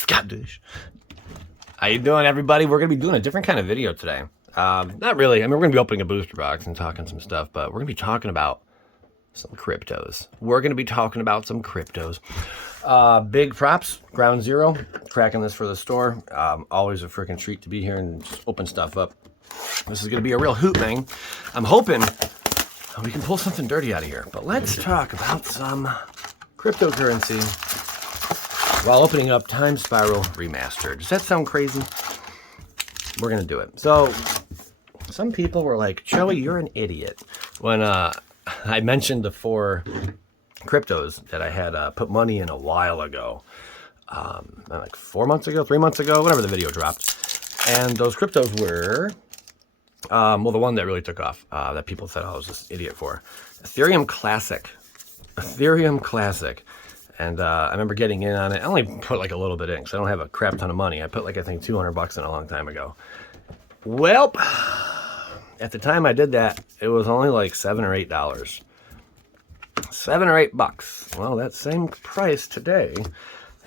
Scottish. How you doing, everybody? We're going to be doing a different kind of video today. Not really. I mean, we're going to be opening a booster box and talking some stuff, but we're going to be talking about some cryptos. Big props, Ground Zero, cracking this for the store. Always a freaking treat to be here and just open stuff up. This is going to be a real hoot, man. I'm hoping we can pull something dirty out of here. But let's talk about some cryptocurrency while opening up Time Spiral Remastered. Does that sound crazy? We're going to do it. So, some people were like, Joey, you're an idiot. When I mentioned the 4 cryptos that I had put money in a while ago. Like 4 months ago, 3 months ago, whenever the video dropped. And those cryptos were, well, the one that really took off, that people said I was this idiot for. Ethereum Classic. And I remember getting in on it. I only put like a little bit in because I don't have a crap ton of money. I put like, I think $200 in a long time ago. Well, at the time I did that, it was only like $7 or $8. $7 or $8. Well, that same price today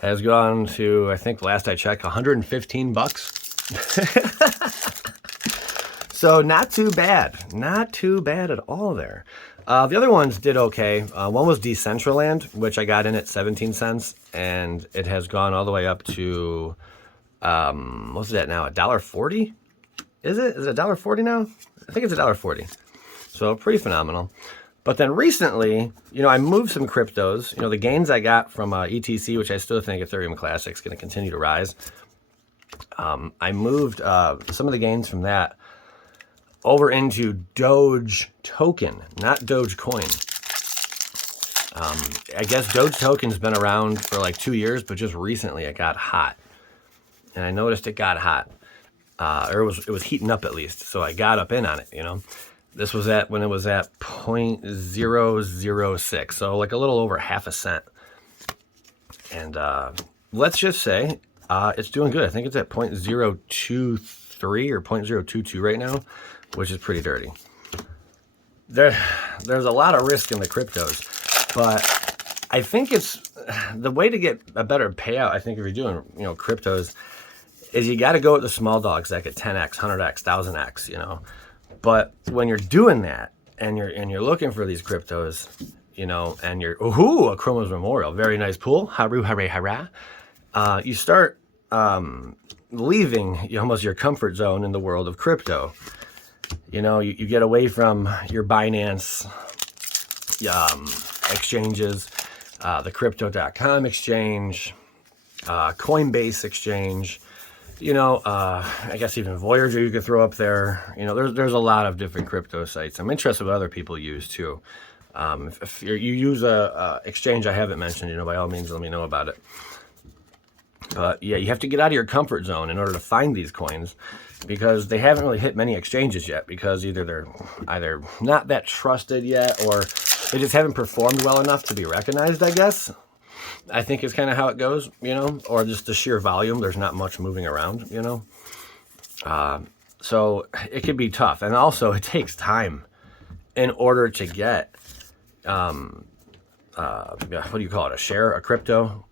has gone to, I think last I checked, $115. So not too bad. Not too bad at all there. The other ones did okay. One was Decentraland, which I got in at 17 cents, and it has gone all the way up to, what's that now, $1.40? Is it $1.40 now? I think it's $1.40. So pretty phenomenal. But then recently, I moved some cryptos. The gains I got from ETC, which I still think Ethereum Classic is going to continue to rise. I moved some of the gains from that over into Doge token, not Doge coin. I guess Doge token's been around for like 2 years, but just recently it got hot. And I noticed it got hot. Or it was heating up at least. So I got up in on it, This was when it was at 0.006. So like a little over half a cent. And let's just say it's doing good. I think it's at 0.023 or 0.022 right now, which is pretty dirty. There's a lot of risk in the cryptos, but I think it's the way to get a better payout. I think if you're doing cryptos, is you got to go with the small dogs that get 10x, 100x, 1000x. But when you're doing that and you're looking for these cryptos, and you're a Chroma's Memorial, very nice pool, haru hare hara. You start leaving almost your comfort zone in the world of crypto. You get away from your Binance exchanges, the Crypto.com exchange, Coinbase exchange. I guess even Voyager you could throw up there. There's a lot of different crypto sites. I'm interested in what other people use too. If you use a exchange I haven't mentioned, by all means let me know about it. But yeah, you have to get out of your comfort zone in order to find these coins, because they haven't really hit many exchanges yet, because either they're not that trusted yet, or they just haven't performed well enough to be recognized, I guess. I think is kind of how it goes, or just the sheer volume. There's not much moving around, So it could be tough. And also it takes time in order to get, what do you call it? A crypto.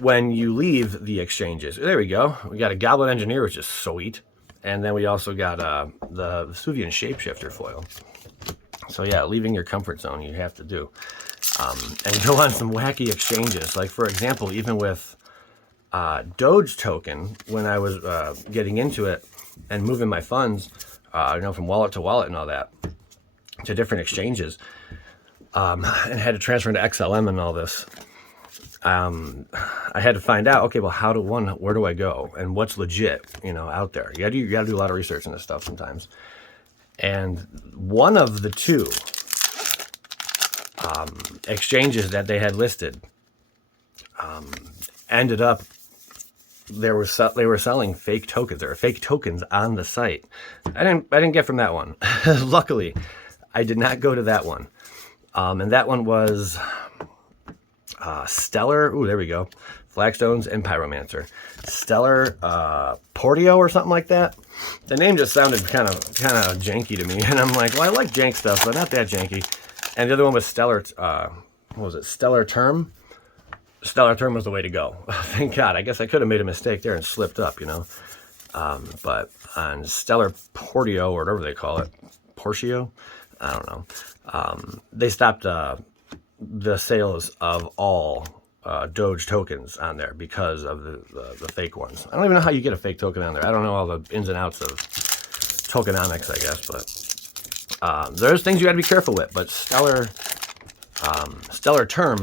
When you leave the exchanges. There we go. We got a Goblin Engineer, which is sweet. And then we also got the Vesuvian Shapeshifter foil. So yeah, leaving your comfort zone you have to do. And go on some wacky exchanges. Like, for example, even with Doge token, when I was getting into it and moving my funds, from wallet to wallet and all that, to different exchanges, and had to transfer into XLM and all this, I had to find out, okay, well, where do I go? And what's legit, out there? You gotta do a lot of research on this stuff sometimes. And one of the 2 exchanges that they had listed ended up they were selling fake tokens. There were fake tokens on the site. I didn't get from that one. Luckily, I did not go to that one. And that one was Stellar. Ooh, there we go. Flagstones and Pyromancer. Stellar Portio or something like that. The name just sounded kind of janky to me, and I'm like, well, I like jank stuff, but not that janky. And the other one was Stellar. What was it? Stellar Term. Stellar term was the way to go. Thank God. I guess I could have made a mistake there and slipped up, but on Stellar Portio, or whatever they call it, Portio, I don't know. They stopped the sales of all Doge tokens on there because of the fake ones. I don't even know how you get a fake token on there. I don't know all the ins and outs of tokenomics, I guess, but there's things you got to be careful with. But Stellar term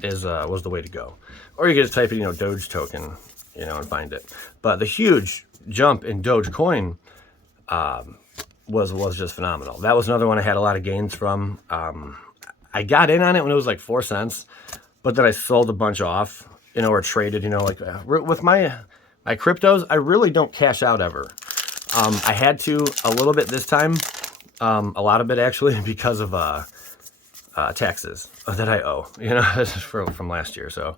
was the way to go. Or you can just type in, Doge token, and find it. But the huge jump in Dogecoin was just phenomenal. That was another one I had a lot of gains from. I got in on it when it was like 4 cents, but then I sold a bunch off, or traded, with my cryptos, I really don't cash out ever. I had to a little bit this time, a lot of it actually, because of taxes that I owe, from last year. So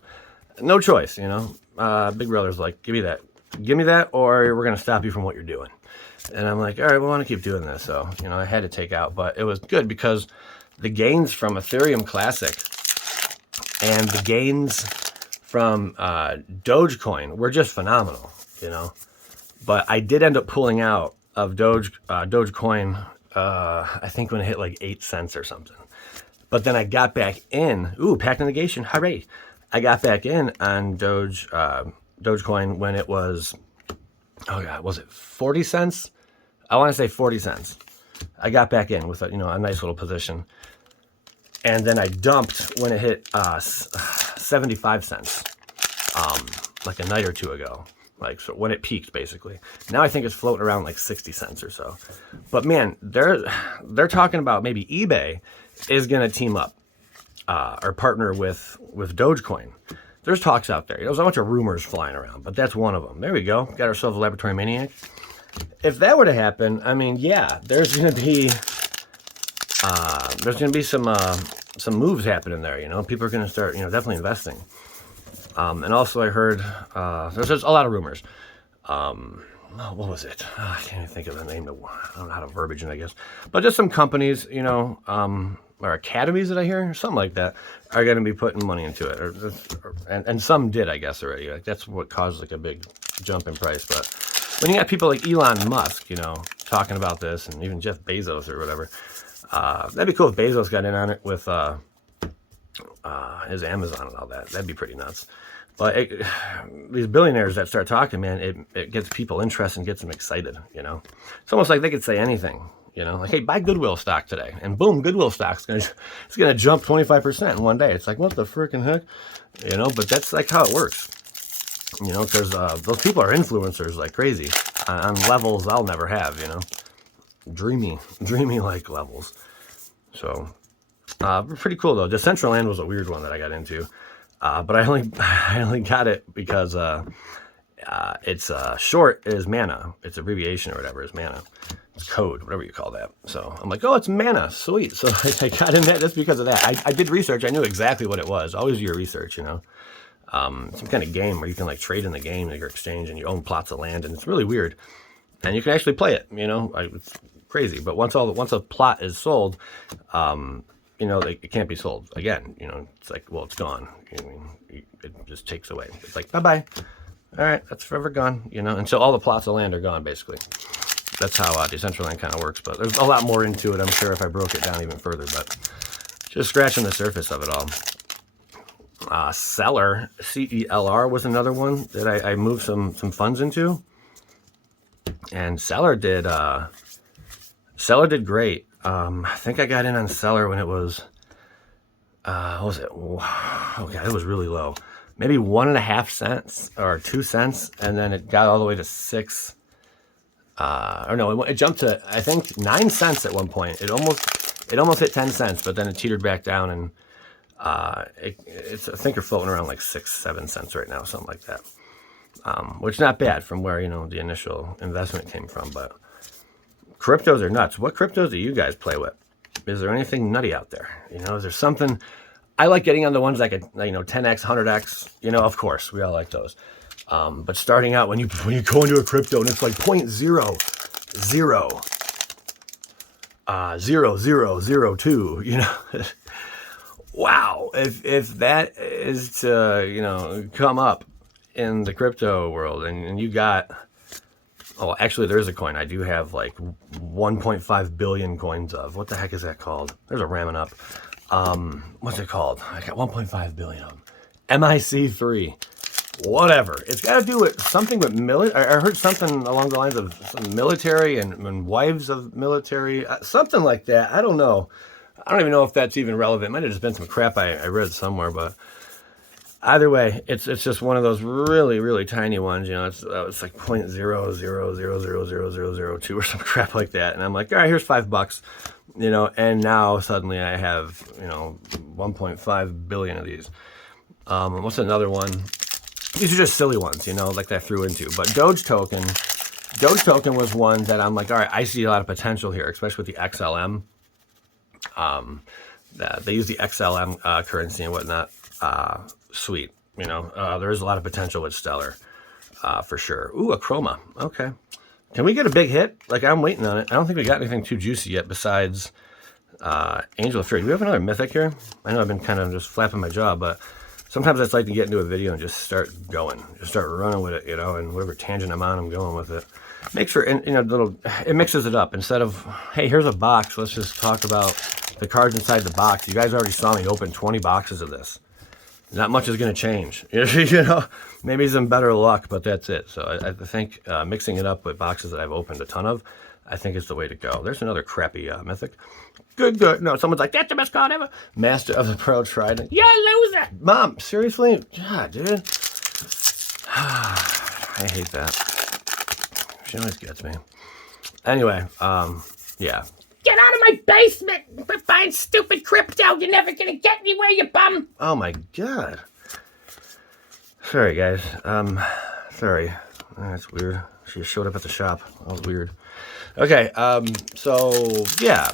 no choice, Big Brother's like, give me that, or we're going to stop you from what you're doing. And I'm like, all right, well, I want to keep doing this. So, I had to take out, but it was good because the gains from Ethereum Classic and the gains from Dogecoin were just phenomenal, But I did end up pulling out of Dogecoin, I think when it hit like 8 cents or something. But then I got back in. Ooh, pact negation, hooray. I got back in on Dogecoin when it was, oh God, was it 40 cents? I want to say 40 cents. I got back in with a nice little position. And then I dumped when it hit 75 cents, like a night or two ago. Like, so when it peaked, basically. Now I think it's floating around like 60 cents or so. But man, they're talking about maybe eBay is going to team up or partner with Dogecoin. There's talks out there. There's a bunch of rumors flying around, but that's one of them. There we go. Got ourselves a laboratory maniac. If that were to happen, I mean, yeah, there's going to be some moves happening there. People are going to start, definitely investing. And also I heard there's a lot of rumors. What was it? I can't even think of the name. I don't know how to verbiage it, I guess. But just some companies, or academies that I hear, something like that, are going to be putting money into it. And some did, I guess, already. Like, that's what caused like a big jump in price. But when you got people like Elon Musk, talking about this, and even Jeff Bezos or whatever, that'd be cool if Bezos got in on it with his Amazon and all that. That'd be pretty nuts. But these billionaires that start talking, man, it gets people interested and gets them excited, It's almost like they could say anything, like, hey, buy Goodwill stock today. And boom, Goodwill stock's it's gonna jump 25% in one day. It's like, what the freaking heck? But that's like how it works. Because those people are influencers like crazy on levels I'll never have, Dreamy like levels. So pretty cool though. Decentraland was a weird one that I got into. But I only got it because it's short is mana. Its abbreviation or whatever is mana. It's code, whatever you call that. So I'm like, oh, it's mana, sweet. So I got in that just because of that. I did research. I knew exactly what it was. Always do your research, some kind of game where you can like trade in the game at your exchange and you own plots of land, and it's really weird. And you can actually play it. It's crazy. But once a plot is sold, it can't be sold again. It's like, well, it's gone. It just takes away. It's like, bye-bye. All right, that's forever gone, And so all the plots of land are gone, basically. That's how Decentraland kind of works. But there's a lot more into it, I'm sure, if I broke it down even further. But just scratching the surface of it all. Cellar, CELR, was another one that I moved some funds into. And Cellar did great. I think I got in on Cellar when it was, what was it? Oh God, it was really low. Maybe 1.5 cents or 2 cents. And then it got all the way to 6. Or no, it jumped to, I think, 9 cents at one point. It almost hit 10 cents, but then it teetered back down, and it's, I think, you're floating around like 6-7 cents right now, something like that. Which is not bad from where, the initial investment came from, but cryptos are nuts. What cryptos do you guys play with? Is there anything nutty out there? Is there something? I like getting on the ones like 10x, 100x. Of course, we all like those. But starting out when you go into a crypto and it's like 0.000002, wow, if that is to, you know, come up in the crypto world, and you got, oh, actually, there is a coin I do have like 1.5 billion coins of. What the heck is that called? There's a ramming up. What's it called? I got 1.5 billion of them. MIC3. Whatever. It's got to do with something with military. I heard something along the lines of some military and wives of military. Something like that. I don't know. I don't even know if that's even relevant. It might have just been some crap I read somewhere, but either way, it's just one of those really, really tiny ones. You know, it's like 0.0000002 or some crap like that. And I'm like, all right, here's $5. You know, and now suddenly I have, you know, 1.5 billion of these. What's another one? These are just silly ones, you know, like that I threw into. But Doge token was one that I'm like, all right, I see a lot of potential here, especially with the XLM. They use the XLM currency and whatnot. Sweet, you know, there is a lot of potential with Stellar, for sure. Ooh, a Chroma. Okay. Can we get a big hit? Like, I'm waiting on it. I don't think we got anything too juicy yet besides Angel of Fury. Do we have another mythic here? I know I've been kind of just flapping my jaw, but sometimes I just like to get into a video and just start going. Just start running with it, you know, and whatever tangent I'm on, I'm going with it. Makes for, you know, it mixes it up. Instead of, hey, here's a box, let's just talk about the cards inside the box. You guys already saw me open 20 boxes of this. Not much is going to change, you know, maybe some better luck, but that's it. So I think mixing it up with boxes that I've opened a ton of, I think is the way to go. There's another crappy mythic. Good. No, someone's like, that's the best card ever. Master of the Pearl Trident. Yeah, loser. Mom, seriously? God, dude. I hate that. She always gets me. Anyway, yeah. Get out of my basement! Quit buying stupid crypto! You're never gonna get anywhere, you bum! Oh my god. Sorry, guys. Sorry. That's weird. She just showed up at the shop. That was weird. Okay, so, yeah.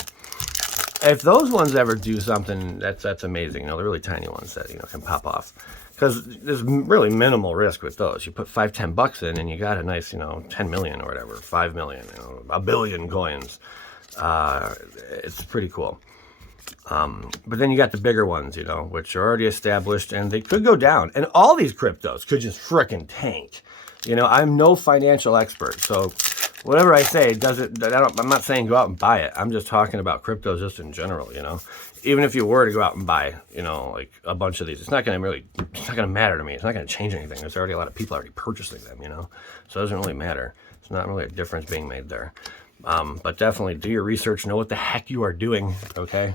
If those ones ever do something, that's amazing. You know, the really tiny ones that, you know, can pop off. Because there's really minimal risk with those. You put $5-10 in and you got a nice, you know, 10 million or whatever, 5 million, you know, a billion coins. It's pretty cool. But then you got the bigger ones, you know, which are already established and they could go down. And all these cryptos could just frickin' tank. You know, I'm no financial expert, so whatever I say I'm not saying go out and buy it. I'm just talking about cryptos just in general, you know. Even if you were to go out and buy, you know, like a bunch of these, it's not going to matter to me. It's not going to change anything. There's already a lot of people already purchasing them, you know. So it doesn't really matter. It's not really a difference being made there. But definitely do your research, know what the heck you are doing, okay?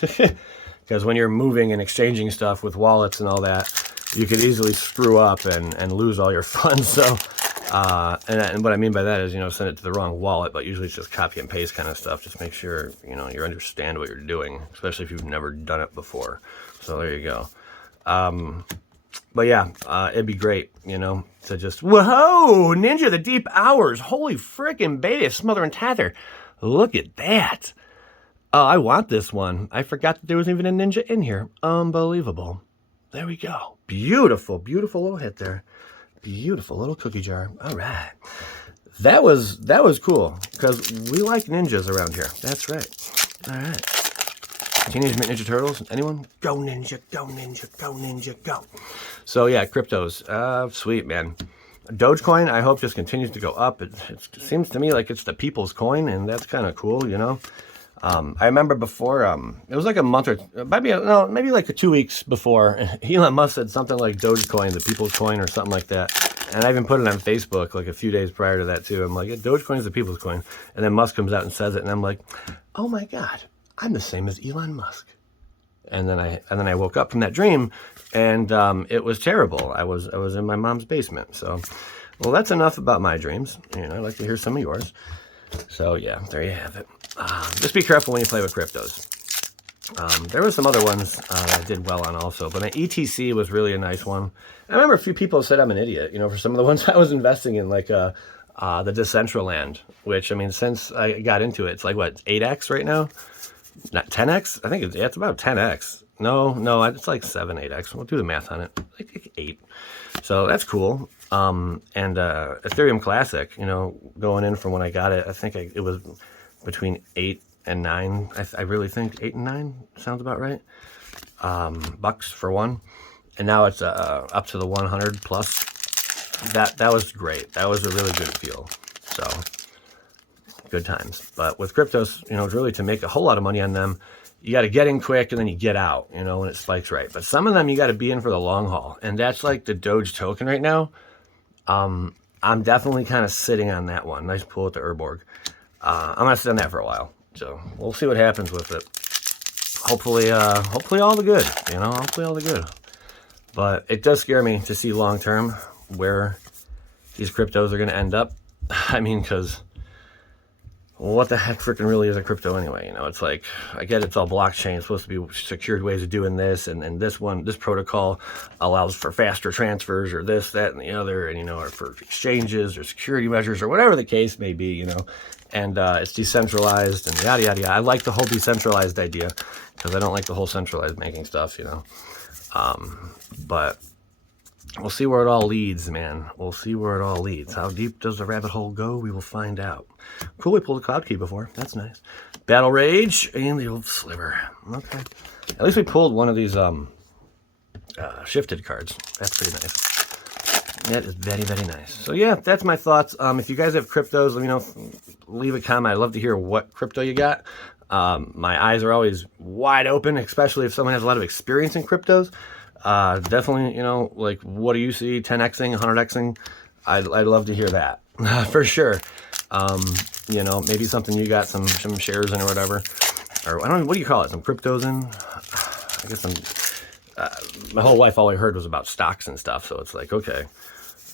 Because when you're moving and exchanging stuff with wallets and all that, you could easily screw up and lose all your funds. So, and what I mean by that is, you know, send it to the wrong wallet, but usually it's just copy and paste kind of stuff. Just make sure, you know, you understand what you're doing, especially if you've never done it before. So there you go. But yeah, it'd be great, you know, to just, whoa, Ninja, the Deep Hours. Holy frickin' baby, Smother and Tather. Look at that. Oh, I want this one. I forgot that there was even a Ninja in here. Unbelievable. There we go. Beautiful, beautiful little hit there. Beautiful little cookie jar. All right. That was cool because we like ninjas around here. That's right. All right. Teenage Mutant Ninja Turtles. Anyone? Go Ninja, go Ninja, go Ninja, go. So yeah, cryptos. Sweet, man. Dogecoin, I hope, just continues to go up. It seems to me like it's the people's coin, and that's kind of cool, you know. I remember before, it was like a month or maybe like 2 weeks before, Elon Musk said something like Dogecoin, the people's coin, or something like that. And I even put it on Facebook like a few days prior to that too. I'm like, yeah, Dogecoin is the people's coin. And then Musk comes out and says it, and I'm like, oh my God, I'm the same as Elon Musk. And then I woke up from that dream, and it was terrible. I was in my mom's basement. So, well, that's enough about my dreams. You know, I'd like to hear some of yours. So yeah, there you have it. Just be careful when you play with cryptos. There were some other ones that I did well on also, but my ETC was really a nice one. I remember a few people said I'm an idiot, you know, for some of the ones I was investing in, like the Decentraland, which, I mean, since I got into it, it's like, what, 8x right now? Not 10x? I think it's about 10x. No, it's like 7, 8x. We'll do the math on it. Like 8. So that's cool. And Ethereum Classic, you know, going in from when I got it, I think it was between 8 and 9. I really think 8 and 9 sounds about right. Bucks for one, and now it's up to the 100 plus. That was great. That was a really good feel. So good times. But with cryptos, really to make a whole lot of money on them, you got to get in quick and then you get out, when it spikes right. But some of them you got to be in for the long haul, and that's like the Doge token right now. I'm definitely kind of sitting on that one. Nice pull with the Urborg. I'm gonna sit on that for a while, so we'll see what happens with it. Hopefully all the good, hopefully all the good. But it does scare me to see long term where these cryptos are gonna end up. I mean, because what the heck freaking really is a crypto anyway? It's like, I get it's all blockchain, it's supposed to be secured ways of doing this, and this protocol allows for faster transfers, or this, that, and the other, and or for exchanges or security measures or whatever the case may be, and it's decentralized and yada yada yada. I like the whole decentralized idea because I don't like the whole centralized banking stuff, but we'll see where it all leads, man. We'll see where it all leads. How deep does the rabbit hole go? We will find out. Cool, we pulled a cloud key before. That's nice. Battle Rage and the old sliver. Okay. At least we pulled one of these shifted cards. That's pretty nice. That is very, very nice. So yeah, that's my thoughts. If you guys have cryptos, let me know. Leave a comment. I'd love to hear what crypto you got. My eyes are always wide open, especially if someone has a lot of experience in cryptos. Definitely, like, what do you see? 10xing, 100xing? I'd love to hear that for sure. Maybe something you got some shares in or whatever, or I don't know, what do you call it? Some cryptos in? I guess my whole life, all I heard was about stocks and stuff. So it's like, okay,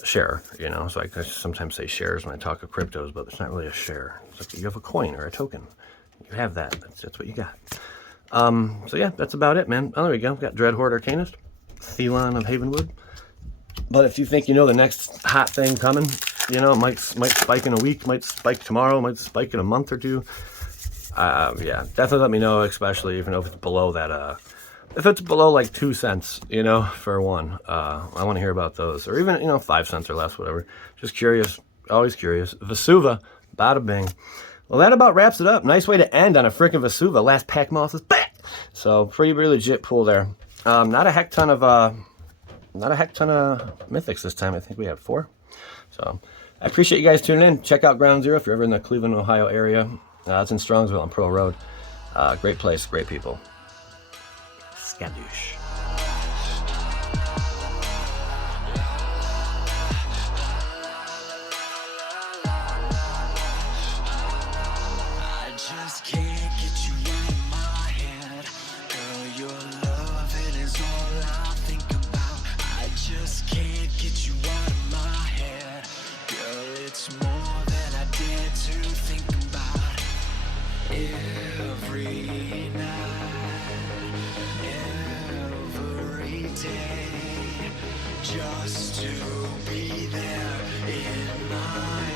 share, so I sometimes say shares when I talk of cryptos, but it's not really a share. It's like you have a coin or a token. You have that. That's what you got. So yeah, that's about it, man. Oh, there we go. We've got Dreadhorde Arcanist, Thelon of Havenwood. But if you think the next hot thing coming, it might spike in a week, might spike tomorrow, might spike in a month or two. Yeah, definitely let me know, especially if it's below that. If it's below like 2 cents, for one, I want to hear about those, or even 5 cents or less, whatever. Just curious, always curious. Vesuva, bada bing. Well, that about wraps it up. Nice way to end on a freaking Vesuva. Last pack moss is back. So pretty legit pull there. Not a heck ton of mythics this time. I think we had 4. So I appreciate you guys tuning in. Check out Ground Zero if you're ever in the Cleveland, Ohio area. It's in Strongsville on Pearl Road. Great place, great people. Skadoosh. Every night, every day, just to be there in my